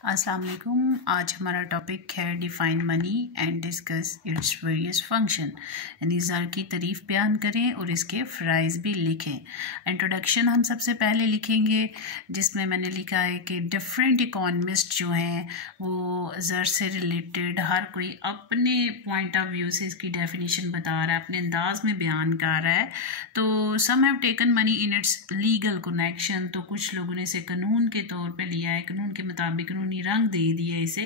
अस्सलाम वालेकुम। आज हमारा टॉपिक है define money and discuss its various function, यानी ज़र की तारीफ़ बयान करें और इसके फ़राइज़ भी लिखें। इंट्रोडक्शन हम सबसे पहले लिखेंगे, जिसमें मैंने लिखा है कि डिफरेंट इकोनमिस्ट जो हैं वो ज़र से रिलेटेड हर कोई अपने पॉइंट ऑफ व्यू से इसकी डेफिनेशन बता रहा है, अपने अंदाज में बयान कर रहा है। तो some have taken money in its legal connection, तो कुछ लोगों ने इसे कानून के तौर पे लिया है, कानून के मुताबिक कानूनी रंग दे दिया इसे।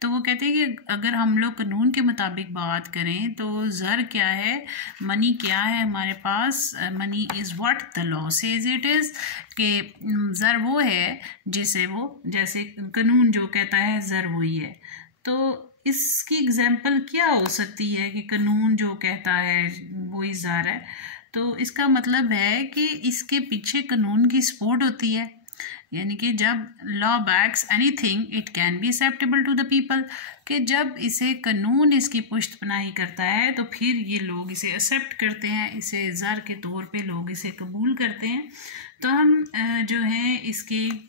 तो वो कहते हैं कि अगर हम लोग कानून के मुताबिक बात करें तो ज़र क्या है, मनी क्या है हमारे पास। Money is what the law says it is, कि ज़र वो है जिसे वो, जैसे कानून जो कहता है ज़र वही है। तो इसकी एग्जाम्पल क्या हो सकती है कि कानून जो कहता है वही ज़र है। तो इसका मतलब है कि इसके पीछे कानून की सपोर्ट होती है, यानी कि जब law backs anything it can be acceptable to the people, कि जब इसे कानून इसकी पुष्टपनाही करता है तो फिर ये लोग इसे एक्सेप्ट करते हैं, इसे ज़र के तौर पे लोग इसे कबूल करते हैं। तो हम जो है इसकी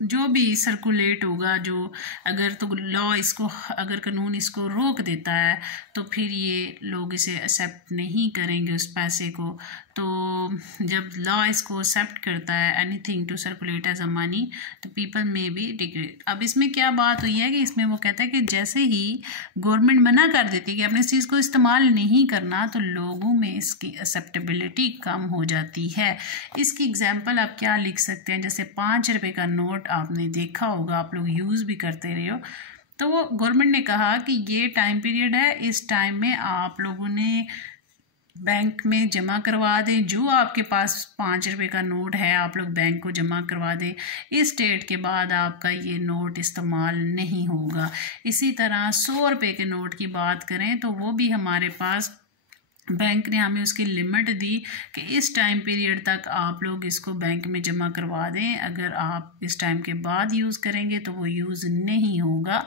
जो भी सर्कुलेट होगा, जो अगर तो लॉ इसको, अगर कानून इसको रोक देता है तो फिर ये लोग इसे एक्सेप्ट नहीं करेंगे उस पैसे को। तो जब लॉ इसको एक्सेप्ट करता है anything to circulate as a money, तो पीपल में बी डिग्रेड। अब इसमें क्या बात हुई है कि इसमें वो कहता है कि जैसे ही गवर्नमेंट मना कर देती है कि अपने इस चीज़ को इस्तेमाल नहीं करना, तो लोगों में इसकी एक्सेप्टेबिलिटी कम हो जाती है। इसकी एग्जाम्पल आप क्या लिख सकते हैं, जैसे 5 रुपये का नोट आपने देखा होगा, आप लोग यूज़ भी करते रहे हो। तो वो गवर्नमेंट ने कहा कि ये टाइम पीरियड है, इस टाइम में आप लोगों ने बैंक में जमा करवा दें, जो आपके पास 5 रुपये का नोट है आप लोग बैंक को जमा करवा दें। इस डेट के बाद आपका ये नोट इस्तेमाल नहीं होगा। इसी तरह 100 रुपये के नोट की बात करें तो वो भी हमारे पास बैंक ने हमें उसकी लिमिट दी कि इस टाइम पीरियड तक आप लोग इसको बैंक में जमा करवा दें, अगर आप इस टाइम के बाद यूज़ करेंगे तो वो यूज़ नहीं होगा।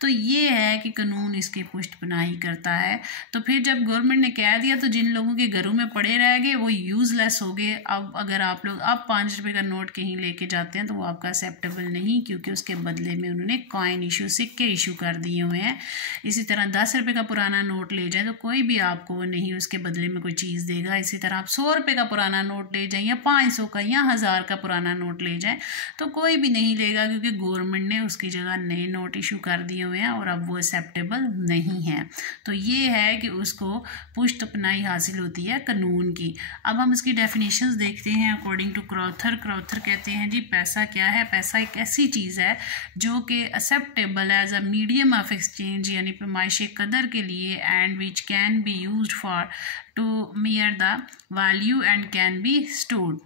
तो ये है कि कानून इसकी पुष्टपनाही करता है। तो फिर जब गवर्नमेंट ने कह दिया तो जिन लोगों के घरों में पड़े रह गए वो यूज़लेस हो गए। अब अगर आप लोग अब 5 रुपये का नोट कहीं लेके जाते हैं तो वो आपका एक्सेप्टेबल नहीं, क्योंकि उसके बदले में उन्होंने कॉइन इशू, सिक्के इशू कर दिए हुए हैं। इसी तरह 10 रुपये का पुराना नोट ले जाए तो कोई भी आपको नहीं उसके बदले में कोई चीज़ देगा। इसी तरह आप 100 रुपये का पुराना नोट ले जाएं या 500 का या 1000 का पुराना नोट ले जाएं तो कोई भी नहीं लेगा, क्योंकि गवर्नमेंट ने उसकी जगह नए नोट इशू कर दिए हुए हैं और अब वो एक्सेप्टेबल नहीं है। तो ये है कि उसको पुष्टपनाही हासिल होती है कानून की। अब हम इसकी डेफिनेशंस देखते हैं अकॉर्डिंग टू क्रॉथर। क्रॉथर कहते हैं जी पैसा क्या है, पैसा एक ऐसी चीज़ है जो कि acceptable as a medium of exchange, यानी पैमाइश कदर के लिए, and which can be used for to measure the value and can be stored,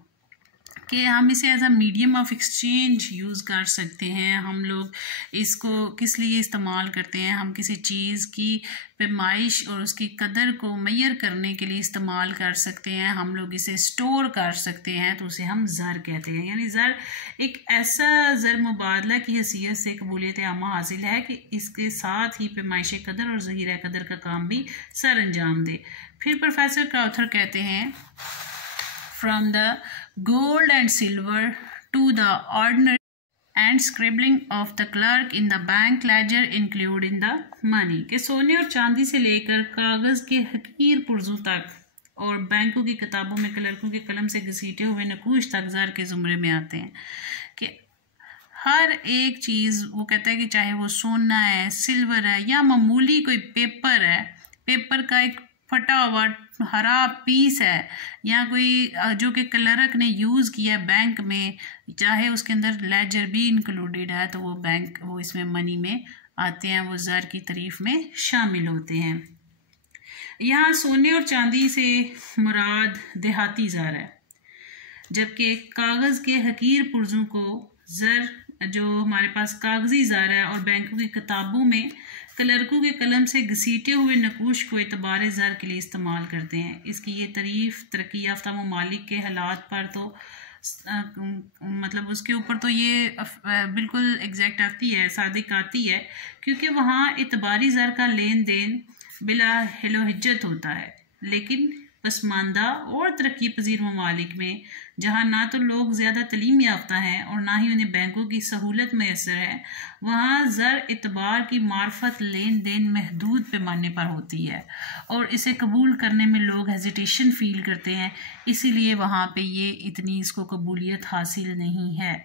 कि हम इसे as a medium of exchange use कर सकते हैं। हम लोग इसको किस लिए इस्तेमाल करते हैं, हम किसी चीज़ की पैमाइश और उसकी कदर को मेयर करने के लिए इस्तेमाल कर सकते हैं। हम लोग इसे स्टोर कर सकते हैं, तो उसे हम ज़र कहते हैं। यानी ज़र एक ऐसा ज़र मुबादला की हैसियत से कबूलियत आमा हासिल है कि इसके साथ ही पैमाइश कदर और ज़हीरा कदर का काम भी सर अंजाम दे। फिर प्रोफेसर क्रॉथर कहते हैं, from the gold and silver to the ordinary and scribbling of the clerk in the bank ledger include in the money, के सोने और चांदी से लेकर कागज़ के हकीर पुर्जों तक और बैंकों की किताबों में क्लर्कों के कलम से घसीटे हुए नकूश तक ज़र के ज़ुमरे में आते हैं। कि हर एक चीज़, वो कहता है कि चाहे वो सोना है, सिल्वर है, या मामूली कोई पेपर है, पेपर का एक फटा हुआ हरा पीस है, या कोई जो कि क्लर्क ने यूज़ किया बैंक में, चाहे उसके अंदर लेजर भी इंक्लूडेड है, तो वो बैंक, वो इसमें मनी में आते हैं, वो ज़र की तारीफ़ में शामिल होते हैं। यहाँ सोने और चांदी से मुराद देहाती ज़र है, जबकि कागज़ के हकीर पुर्जों को ज़र, जो हमारे पास कागज़ी ज़र है और बैंकों की किताबों में क्लर्कों के कलम से घसीटे हुए नकूश को एतबार ज़र के लिए इस्तेमाल करते हैं। इसकी ये तारीफ़ तरक्की याफ्ता ममालिक के हालात पर तो मतलब उसके ऊपर तो ये बिल्कुल एग्जैक्ट आती है, सादिक आती है, क्योंकि वहाँ एतबारी ज़र का लेन देन बिला हिलो हिज्जत होता है। लेकिन पसमानदा और तरक्की पजीर ममालिक में, जहाँ ना तो लोग ज़्यादा तलीम याफ्ता हैं और ना ही उन्हें बैंकों की सहूलत मैसर है, वहाँ ज़र एतबार की मार्फत लेन देन महदूद पैमाने पर होती है और इसे कबूल करने में लोग हेजिटेशन फ़ील करते हैं, इसीलिए वहाँ पे ये इतनी इसको कबूलियत हासिल नहीं है।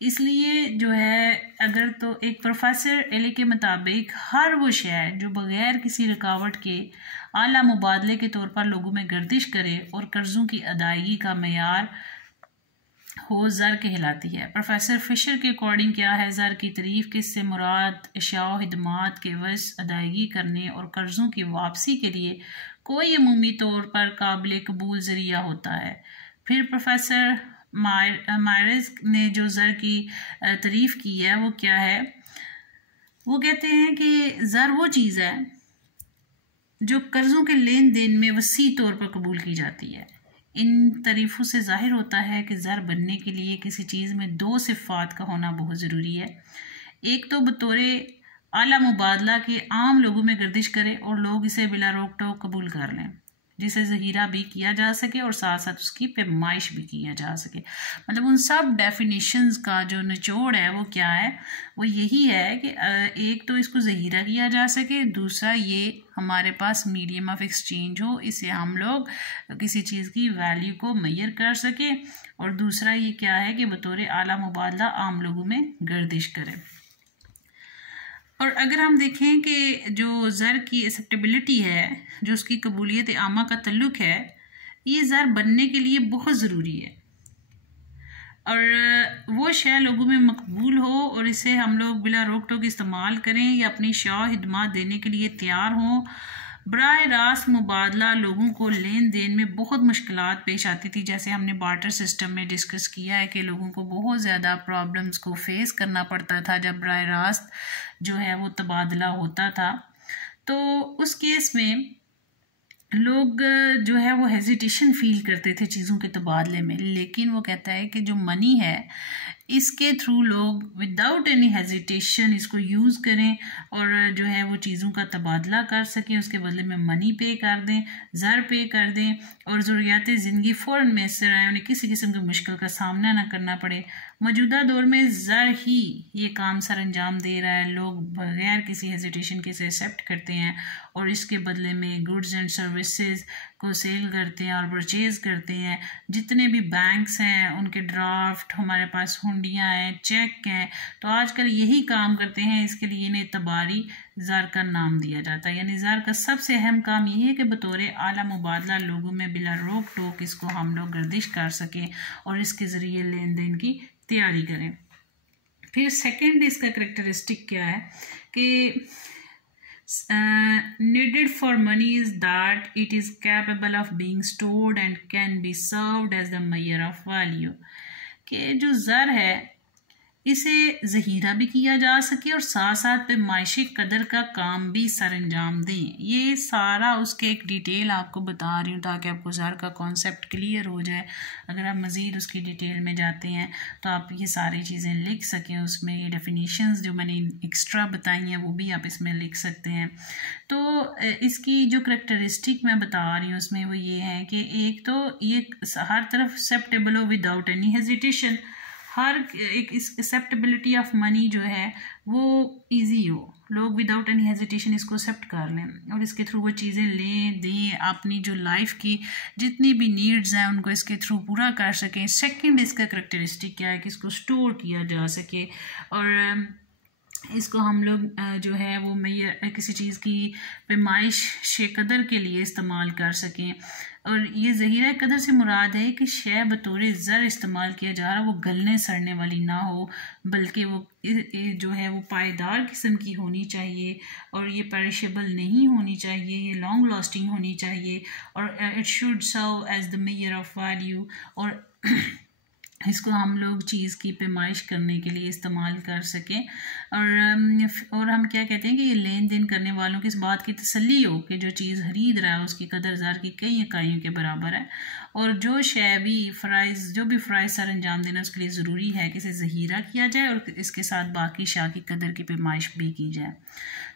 इसलिए जो है, अगर तो एक प्रोफेसर एले के मुताबिक हर वो शय जो बग़ैर किसी रुकावट के आला मुबादले के तौर पर लोगों में गर्दिश करे और कर्ज़ों की अदायगी का मेयार हो, ज़र कहलाती है। प्रोफेसर फिशर के अकॉर्डिंग क्या है ज़र की तारीफ़ के इससे मुराद अशिया व खिदमात के वश अदायगी करने और कर्ज़ों की वापसी के लिए कोई अमूमी तौर पर काबिल कबूल ज़रिया होता है। फिर प्रोफेसर मायरस ने जो ज़र की तारीफ़ की है वो क्या है, वो कहते हैं कि ज़र वो चीज़ है जो कर्ज़ों के लेन देन में वसी तौर पर कबूल की जाती है। इन तारीफ़ों से ज़ाहिर होता है कि ज़र बनने के लिए किसी चीज़ में दो सिफ़ात का होना बहुत ज़रूरी है। एक तो बतौर आला मुबादला के आम लोगों में गर्दिश करे और लोग इसे बिला रोक टोक कबूल कर लें, जिसे ज़हीरा भी किया जा सके और साथ साथ उसकी पैमाइश भी किया जा सके। मतलब उन सब डेफिनेशंस का जो निचोड़ है वो क्या है, वो यही है कि एक तो इसको ज़हीरा किया जा सके, दूसरा ये हमारे पास मीडियम ऑफ एक्सचेंज हो, इसे हम लोग किसी चीज़ की वैल्यू को मैयर कर सके, और दूसरा ये क्या है कि बतौर आला मुबादला आम लोगों में गर्दिश करें। और अगर हम देखें कि जो ज़र की एक्सेप्टेबिलिटी है, जो उसकी कबूलियत आमा का तल्लुक़ है, ये ज़र बनने के लिए बहुत ज़रूरी है और वो शय लोगों में मकबूल हो और इसे हम लोग बिला रोक टोक इस्तेमाल करें या अपनी शाह खिदमात देने के लिए तैयार हों। बराह रास्त मुबादला लोगों को लेन देन में बहुत मुश्किलात पेश आती थी, जैसे हमने बार्टर सिस्टम में डिस्कस किया है कि लोगों को बहुत ज़्यादा प्रॉब्लम्स को फेस करना पड़ता था जब बराह रास्त जो है वो तबादला होता था। तो उस केस में लोग जो है वो हेजिटेशन फील करते थे चीज़ों के तबादले में, लेकिन वो कहता है कि जो मनी है इसके थ्रू लोग विदाउट एनी हेजिटेशन इसको यूज़ करें और जो है वो चीज़ों का तबादला कर सकें, उसके बदले में मनी पे कर दें, ज़र पे कर दें और ज़रूरियात ज़िंदगी फ़ौरन मैसर आए, उन्हें किसी किस्म की मुश्किल का सामना ना करना पड़े। मौजूदा दौर में ज़र ही ये काम सर अंजाम दे रहा है। लोग बगैर किसी हेजिटेशन के इसे एक्सेप्ट करते हैं और इसके बदले में गुड्स एंड सर्विसेज को सेल करते हैं और परचेज़ करते हैं। जितने भी बैंक्स हैं उनके ड्राफ्ट, हमारे पास हुंडियाँ हैं, चेक हैं, तो आजकल यही काम करते हैं। इसके लिए इन्हें तबारी ज़र का नाम दिया जाता है। यानी ज़र का सबसे अहम काम यही है कि बतौर आला मुबादला लोगों में बिला रोक टोक इसको हम लोग गर्दिश कर सकें और इसके ज़रिए लेन देन की तैयारी करें। फिर सेकंड इसका करेक्टरिस्टिक क्या है कि needed for money is that it is capable of being stored and can be served as the measure of value। कि जो ज़र है इसे ज़हीरा भी किया जा सके और साथ साथ पे मायशी कदर का काम भी सर अंजाम दें। ये सारा उसके एक डिटेल आपको बता रही हूँ ताकि आपको ज़र का कॉन्सेप्ट क्लियर हो जाए। अगर आप मज़ीद उसकी डिटेल में जाते हैं तो आप ये सारी चीज़ें लिख सकें, उसमें ये डेफिनेशंस जो मैंने एक्स्ट्रा बताई हैं वो भी आप इसमें लिख सकते हैं। तो इसकी जो करेक्टरिस्टिक मैं बता रही हूँ उसमें वो ये है कि एक तो ये हर तरफ एक्सेप्टेबल हो विदाउट एनी हेजिटेशन, हर एक एक्सेप्टेबिलिटी ऑफ मनी जो है वो इजी हो, लोग विदाउट एनी हेजिटेशन इसको एक्सेप्ट कर लें और इसके थ्रू वो चीज़ें लें दें, अपनी जो लाइफ की जितनी भी नीड्स हैं उनको इसके थ्रू पूरा कर सकें। सेकंड इसका करेक्टरिस्टिक क्या है कि इसको स्टोर किया जा सके और इसको हम लोग जो है वो मैयर किसी चीज़ की पैमाइश कदर के लिए इस्तेमाल कर सकें। और ये ज़हीरा कदर से मुराद है कि शय बतौर ज़र इस्तेमाल किया जा रहा वो गलने सड़ने वाली ना हो, बल्कि वो जो है वो पायदार किस्म की होनी चाहिए और ये पेरिशेबल नहीं होनी चाहिए, ये लॉन्ग लास्टिंग होनी चाहिए और it should serve as the measure of value. और इसको हम लोग चीज़ की पैमाइश करने के लिए इस्तेमाल कर सकें और हम क्या कहते हैं कि ये लेन देन करने वालों की इस बात की तसल्ली हो कि जो चीज़ खरीद रहा है उसकी कदर ज़र की कई इकाइयों के बराबर है और जो शय भी जो भी फ़राइज़ सर अंजाम देना उसके लिए ज़रूरी है कि इसे ज़हीरा किया जाए और इसके साथ बाकी शाह की कदर की पैमाइश भी की जाए।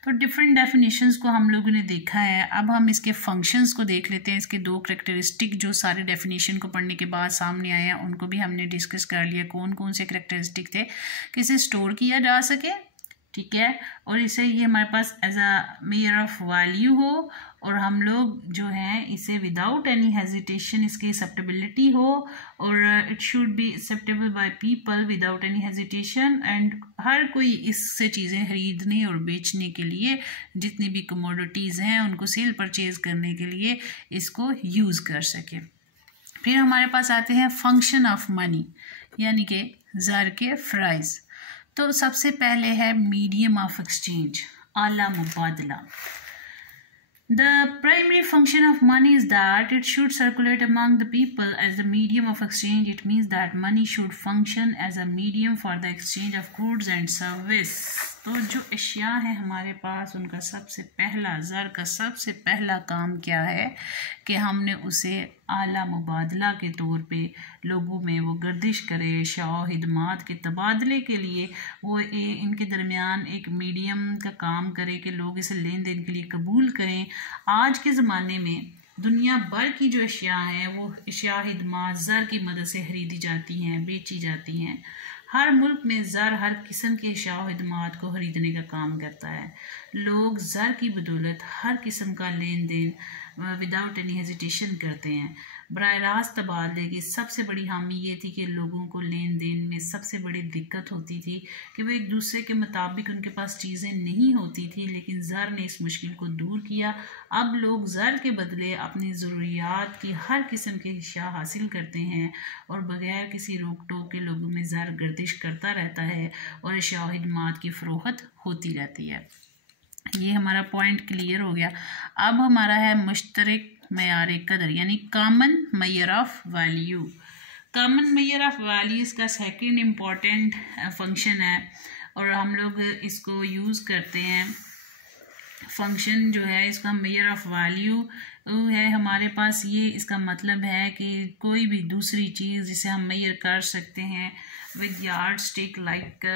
तो डिफरेंट डेफिनेशंस को हम लोगों ने देखा है। अब हम इसके फंक्शंस को देख लेते हैं। इसके दो करैक्टरिस्टिक जो सारे डेफिनेशन को पढ़ने के बाद सामने आए हैं उनको भी हमने डिस्कस कर लिया, कौन कौन से करैक्टरिस्टिक थे कि इसे स्टोर किया जा सके, ठीक है, और इसे ये हमारे पास as a measure of value हो, और हम लोग जो है इसे विदाउट एनी हेजिटेशन इसकी एक्सेप्टेबिलिटी हो, और it should be acceptable by people without any hesitation, and हर कोई इससे चीज़ें खरीदने और बेचने के लिए, जितनी भी कमोडिटीज़ हैं उनको सेल परचेज करने के लिए इसको यूज़ कर सके। फिर हमारे पास आते हैं फंक्शन ऑफ मनी, यानी कि ज़र के प्राइस। तो सबसे पहले है मीडियम ऑफ एक्सचेंज, आला मुबादला। The primary function of money is that it should circulate among the people as the medium of exchange. It means that money should function as a medium for the exchange of goods and service. तो जो अशिया है हमारे पास उनका सबसे पहला, ज़र का सबसे पहला काम क्या है कि हमने उसे आला मुबादला के तौर पे लोगों में वो गर्दिश करे, अशिया खिदमात के तबादले के लिए वो इनके दरमियान एक मीडियम का काम करे कि लोग इसे लेन देन के लिए कबूल करें। आज के ज़माने में दुनिया भर की जो अशिया हैं वो अशिया खिदमात ज़र की मदद से खरीदी जाती हैं, बेची जाती हैं। हर मुल्क में ज़र हर किस्म के अशिया खिदमात को ख़रीदने का काम करता है। लोग ज़र की बदौलत हर किस्म का लेन देन विदाउट एनी हेजिटेशन करते हैं। बराह रास्त तबादले की सबसे बड़ी हामी ये थी कि लोगों को लेन देन में सबसे बड़ी दिक्कत होती थी कि वो एक दूसरे के मुताबिक उनके पास चीज़ें नहीं होती थी, लेकिन ज़र ने इस मुश्किल को दूर किया। अब लोग ज़र के बदले अपनी ज़रूरियात की हर किस्म के अशिया हासिल करते हैं और बग़ैर किसी रोक टोक के लोगों में ज़र गर्दिश करता रहता है और अशिया खिदमात की फ़रोख्त होती रहती है। ये हमारा पॉइंट क्लियर हो गया। अब हमारा है मुश्तरक मयार कदर, यानी common major of value. Common major of value इसका सेकंड इम्पॉर्टेंट फंक्शन है और हम लोग इसको यूज़ करते हैं। फंक्शन जो है इसका मेजर ऑफ वैल्यू है हमारे पास। ये इसका मतलब है कि कोई भी दूसरी चीज़ जिसे हम मेजर कर सकते हैं विद यार्ड स्टिक, लाइक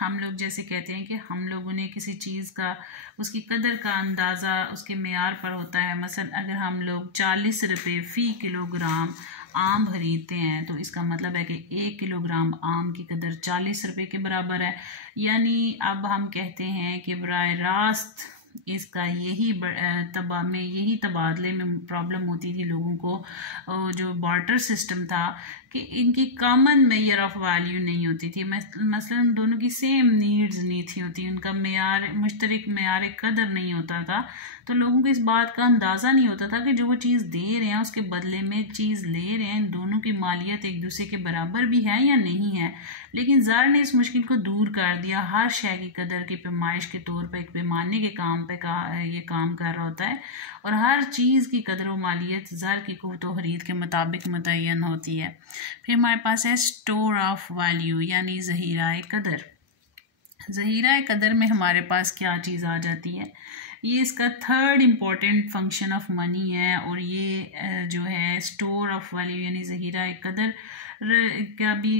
हम लोग जैसे कहते हैं कि हम लोगों ने किसी चीज़ का उसकी कदर का अंदाज़ा उसके मेयार पर होता है। मसलन अगर हम लोग 40 रुपये फ़ी किलोग्राम आम खरीदते हैं तो इसका मतलब है कि 1 किलोग्राम आम की कदर 40 रुपये के बराबर है। यानी अब हम कहते हैं कि बराह रास्त इसका यही तबादले में प्रॉब्लम होती थी लोगों को। जो बार्टर सिस्टम था कि इनकी कॉमन मेजर ऑफ वैल्यू नहीं होती थी। मसलन दोनों की सेम नीड्स नहीं थी होती, उनका मेयार मुश्तरक मेयार कदर नहीं होता था, तो लोगों को इस बात का अंदाज़ा नहीं होता था कि जो वो चीज़ दे रहे हैं उसके बदले में चीज़ ले रहे हैं, दोनों की मालियत एक दूसरे के बराबर भी है या नहीं है। लेकिन ज़र ने इस मुश्किल को दूर कर दिया। हर शय की कदर की पैमाइश के तौर पर एक पैमाने के काम पे ये काम कर रहा होता है और हर चीज़ की कदर व मालियत ज़र की क़ुव्वत व खरीद के मुताबिक मुतय्यन होती है। फिर हमारे पास है स्टोर ऑफ वैल्यू, यानी ज़हीरा कदर। ज़हीरा कदर में हमारे पास क्या चीज़ आ जाती है? ये इसका third important function of money है और ये जो है स्टोर ऑफ वैल्यू यानी ज़हीरा कदर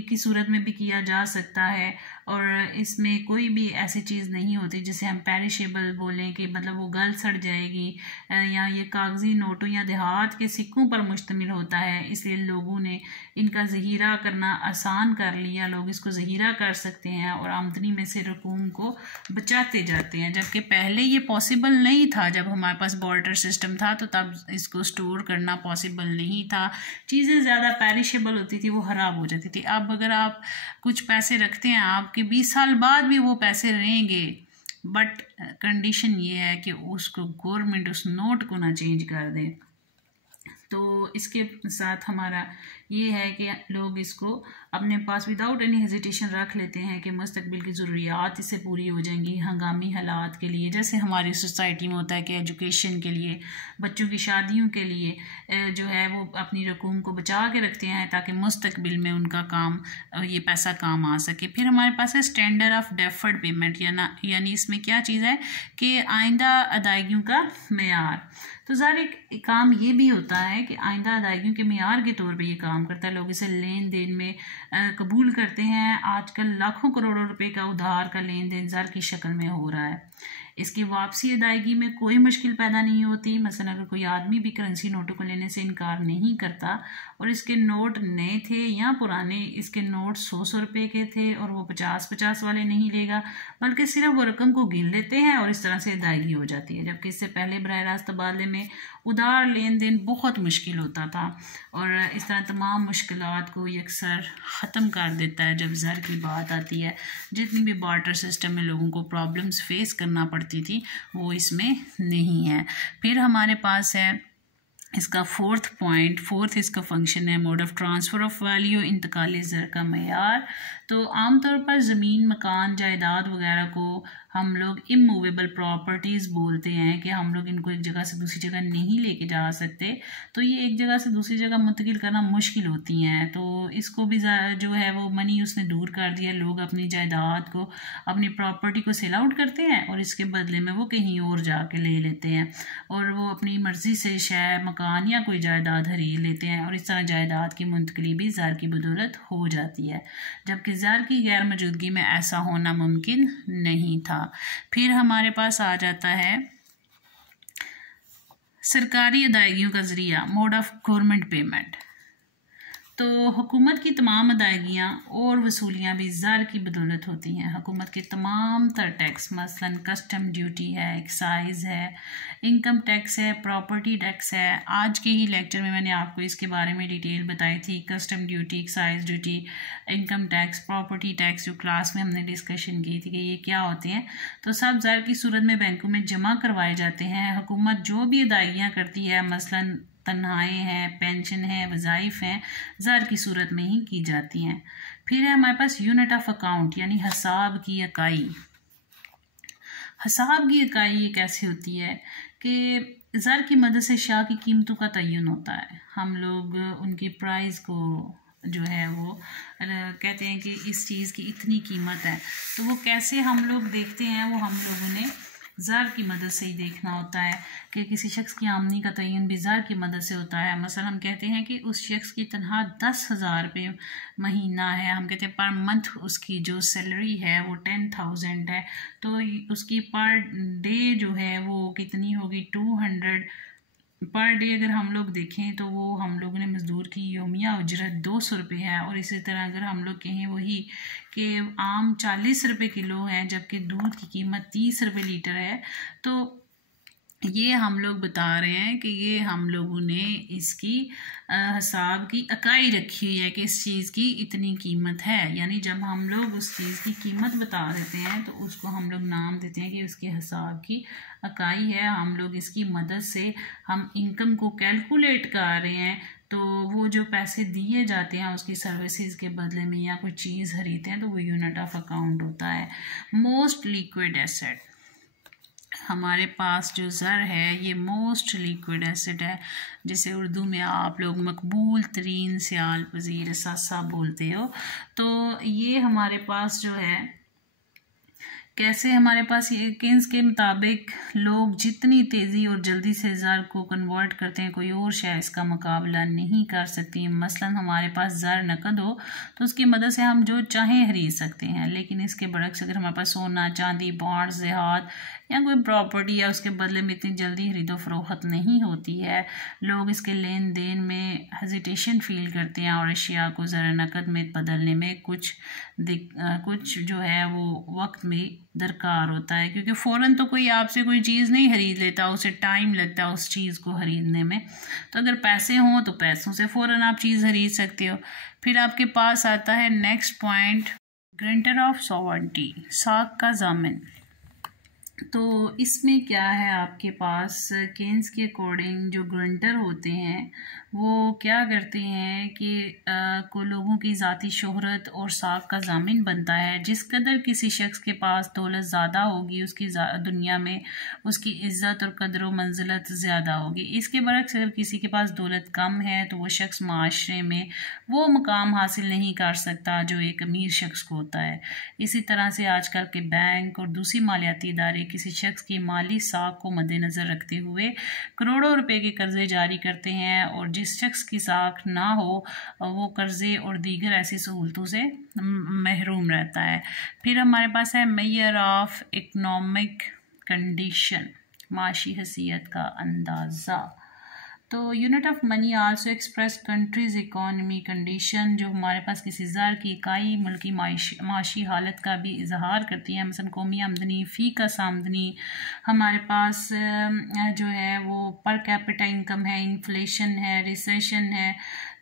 की सूरत में भी किया जा सकता है। और इसमें कोई भी ऐसी चीज़ नहीं होती जिसे हम पेरिशेबल बोलें कि मतलब वो गल सड़ जाएगी, या ये कागज़ी नोटों या देहात के सिक्कों पर मुश्तमिल होता है, इसलिए लोगों ने इनका ज़हीरा करना आसान कर लिया। लोग इसको ज़हीरा कर सकते हैं और आमदनी में से रकूम को बचाते जाते हैं, जबकि पहले ये पॉसिबल नहीं था। जब हमारे पास बार्टर सिस्टम था तो तब इसको स्टोर करना पॉसिबल नहीं था। चीज़ें ज़्यादा पेरिशेबल होती थी, वो ख़राब हो जाती थी। अब अगर आप कुछ पैसे रखते हैं आपके 20 साल बाद भी वो पैसे रहेंगे, बट कंडीशन ये है कि उसको गवर्नमेंट उस नोट को ना चेंज कर दे। तो इसके साथ हमारा ये है कि लोग इसको अपने पास विदाउट एनी हेजिटेशन रख लेते हैं कि मुस्तकबिल की ज़रूरियात इससे पूरी हो जाएंगी हंगामी हालात के लिए, जैसे हमारी सोसाइटी में होता है कि एजुकेशन के लिए, बच्चों की शादियों के लिए जो है वो अपनी रकूम को बचा के रखते हैं ताकि मुस्तकबिल में उनका काम ये पैसा काम आ सके। फिर हमारे पास है स्टैंडर्ड ऑफ डेफर्ड पेमेंट, यानी इसमें क्या चीज़ है कि आइंदा अदायगियों का मेयार। तो ज़ाहिर एक काम ये भी होता है कि आइंदा अदायगियों के मेयार के तौर पे ये काम करता है। लोग इसे लेन देन में कबूल करते हैं। आजकल लाखों करोड़ों रुपए का उधार का लेन देन ज़र की शक्ल में हो रहा है। इसकी वापसी अदायगी में कोई मुश्किल पैदा नहीं होती। मसलन अगर कोई आदमी भी करेंसी नोटों को लेने से इनकार नहीं करता और इसके नोट नए थे या पुराने, इसके नोट 100 रुपये के थे और वो 50 वाले नहीं लेगा, बल्कि सिर्फ वो रकम को गिन लेते हैं और इस तरह से अदायगी हो जाती है। जबकि इससे पहले बराह रास्त तबादले में उधार लेन देन बहुत मुश्किल होता था और इस तरह तमाम मुश्किलात को यकसर ख़त्म कर देता है जब ज़र की बात आती है। जितनी भी बार्टर सिस्टम में लोगों को प्रॉब्लम्स फेस करना पड़ती थी वो इसमें नहीं है। फिर हमारे पास है इसका फोर्थ इसका फंक्शन है mode of transfer of value, इंतकाली ज़र का मेयार। तो आमतौर पर ज़मीन, मकान, जायदाद वगैरह को हम लोग इमूवेबल प्रॉपर्टीज़ बोलते हैं कि हम लोग इनको एक जगह से दूसरी जगह नहीं लेके जा सकते, तो ये एक जगह से दूसरी जगह मुंतकिल करना मुश्किल होती हैं। तो इसको भी जो है वो मनी उसने दूर कर दिया। लोग अपनी जायदाद को, अपनी प्रॉपर्टी को सेल आउट करते हैं और इसके बदले में वो कहीं और जाके ले लेते हैं और वो अपनी मर्ज़ी से शय, मकान या कोई जायदाद खरीद लेते हैं और इस तरह जायदाद की मुंतकली भी ज़र की बदौलत हो जाती है, जबकि ज़र की गैर मौजूदगी में ऐसा होना मुमकिन नहीं था। फिर हमारे पास आ जाता है सरकारी अदायगियों का ज़रिया, मोड ऑफ गवर्नमेंट पेमेंट। तो हुकूमत की तमाम अदायगियाँ और वसूलियाँ भी ज़र की बदौलत होती हैं। हुकूमत के तमाम तर टैक्स, मसलन कस्टम ड्यूटी है, एक्साइज़ है, इनकम टैक्स है, प्रॉपर्टी टैक्स है। आज के ही लेक्चर में मैंने आपको इसके बारे में डिटेल बताई थी, custom duty, excise duty, income tax, property tax, जो क्लास में हमने डिस्कशन की थी कि ये क्या होते हैं। तो सब ज़र की सूरत में बैंकों में जमा करवाए जाते हैं। हुकूमत जो भी अदायगियाँ करती है, मसलन तनख्वाहें हैं, पेंशन है, वज़ाइफ हैं, ज़र की सूरत में ही की जाती हैं। फिर है हमारे पास यूनिट ऑफ अकाउंट यानी हिसाब की इकाई। हिसाब की इकाई ये कैसे होती है कि ज़र की मदद से शाह की कीमतों का तयन होता है। हम लोग उनकी प्राइस को जो है वो कहते हैं कि इस चीज़ की इतनी कीमत है, तो वो कैसे हम लोग देखते हैं, वो हम लोगों ने ज़र की मदद से ही देखना होता है कि किसी शख्स की आमदनी का तयन भी ज़र की मदद से होता है। मसलन हम कहते हैं कि उस शख्स की तनख्वाह 10,000 रुपये महीना है, हम कहते हैं पर मंथ उसकी जो सैलरी है वो 10,000 है, तो उसकी पर डे जो है वो कितनी होगी, 200 पर डे। अगर हम लोग देखें तो वो हम लोगों ने मज़दूर की यौमिया उजरत 200 रुपये है। और इसी तरह अगर हम लोग कहें वही कि आम 40 रुपये किलो है जबकि दूध की कीमत 30 रुपये लीटर है, तो ये हम लोग बता रहे हैं कि ये हम लोगों ने इसकी हिसाब की इकाई रखी हुई है कि इस चीज़ की इतनी कीमत है। यानी जब हम लोग उस चीज़ की कीमत बता देते हैं तो उसको हम लोग नाम देते हैं कि उसके हिसाब की इकाई है। हम लोग इसकी मदद से हम इनकम को कैलकुलेट कर रहे हैं, तो वो जो पैसे दिए जाते हैं उसकी सर्विसेज के बदले में या कोई चीज़ खरीदते हैं तो वो यूनिट ऑफ अकाउंट होता है। मोस्ट लिक्विड एसेट, हमारे पास जो ज़र है ये मोस्ट लिक्विड एसिड है, जिसे उर्दू में आप लोग मकबूल तरीन सियाल पजीर असासा बोलते हो। तो ये हमारे पास जो है कैसे, हमारे पास ये केन्स के मुताबिक लोग जितनी तेज़ी और जल्दी से ज़र को कन्वर्ट करते हैं कोई और शय इसका मुकाबला नहीं कर सकती। मसलन हमारे पास ज़र नकद हो तो उसकी मदद से हम जो चाहें खरीद सकते हैं, लेकिन इसके बरक्स अगर हमारे पास सोना, चांदी, बॉन्ड्स, ज़ेहात या कोई प्रॉपर्टी या उसके बदले में इतनी जल्दी खरीदो फरोख्त नहीं होती है। लोग इसके लेन देन में हेजिटेशन फील करते हैं और अशिया को ज़र नकद में बदलने में कुछ जो है वो वक्त में दरकार होता है, क्योंकि फ़ौरन तो कोई आपसे कोई चीज़ नहीं खरीद लेता, उसे टाइम लगता है उस चीज़ को खरीदने में। तो अगर पैसे हों तो पैसों से फ़ौरन आप चीज़ खरीद सकते हो। फिर आपके पास आता है next point, grantor of sovereignty, साख का ज़ामिन। तो इसमें क्या है, आपके पास केन्स के अकॉर्डिंग जो ग्रांटर होते हैं वो क्या करते हैं कि को लोगों की ज़ाती शोहरत और साख का ज़ामिन बनता है। जिस कदर किसी शख्स के पास दौलत ज़्यादा होगी उसकी दुनिया में उसकी इज़्ज़त और कदर व मंजिलत ज़्यादा होगी। इसके बरक्स अगर किसी के पास दौलत कम है तो वो शख्स माशरे में वो मुकाम हासिल नहीं कर सकता जो एक अमीर शख्स को होता है। इसी तरह से आजकल के बैंक और दूसरी मालियाती इदारे किसी शख्स की माली साख को मद्देनज़र रखते हुए करोड़ों रुपए के कर्जे जारी करते हैं, और जिस शख्स की साख ना हो वो कर्जे और दीगर ऐसी सहूलतों से महरूम रहता है। फिर हमारे पास है मेजर ऑफ इकनॉमिक कंडीशन, माशी हैसियत का अंदाज़ा। तो unit of money also express countries economy condition, जो हमारे पास किसी ज़र की इकाई मुल्की माशी हालत का भी इजहार करती है। मसलन कौमी आमदनी, फ़ी का आमदनी, हमारे पास जो है वो पर कैपिटा इनकम है, इन्फ्लेशन है, रिसेशन है।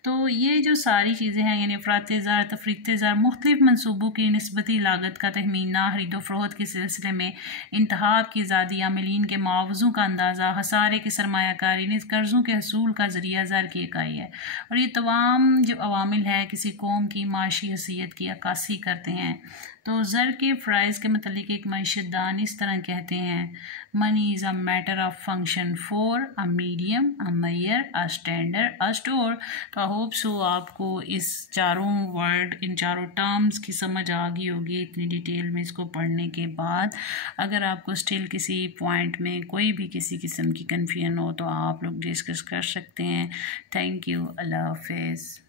तो ये जो सारी चीज़ें हैं यानी अफराते ज़र, तफरीते ज़र, मुख्तलिफ मनसूबों की निस्बती लागत का तखमीना, खरीदो फरोख्त के सिलसिले में इंतहाब की आज़ादी, आमिलीन के मुआवज़ों का अंदाज़ा, हसारे की सरमायाकारी, कर्ज़ों के हसूल का ज़रिया ज़र की इकाई है। और ये तमाम जो अवामिल है किसी कौम की माशी हैसियत की अक्कासी करते हैं। तो ज़र के फ़राइज़ के मतलब एक मईशतदान इस तरह कहते हैं, money is a matter of function for a medium, a mayor, a standard, a store. तो आई होप सो आपको इस चारों वर्ड, इन चारों टर्म्स की समझ आ गई होगी इतनी डिटेल में इसको पढ़ने के बाद। अगर आपको स्टिल किसी पॉइंट में कोई भी किसी किस्म की कन्फ्यूजन हो तो आप लोग डिस्कस कर सकते हैं। थैंक यू, अल्लाह हाफिज़।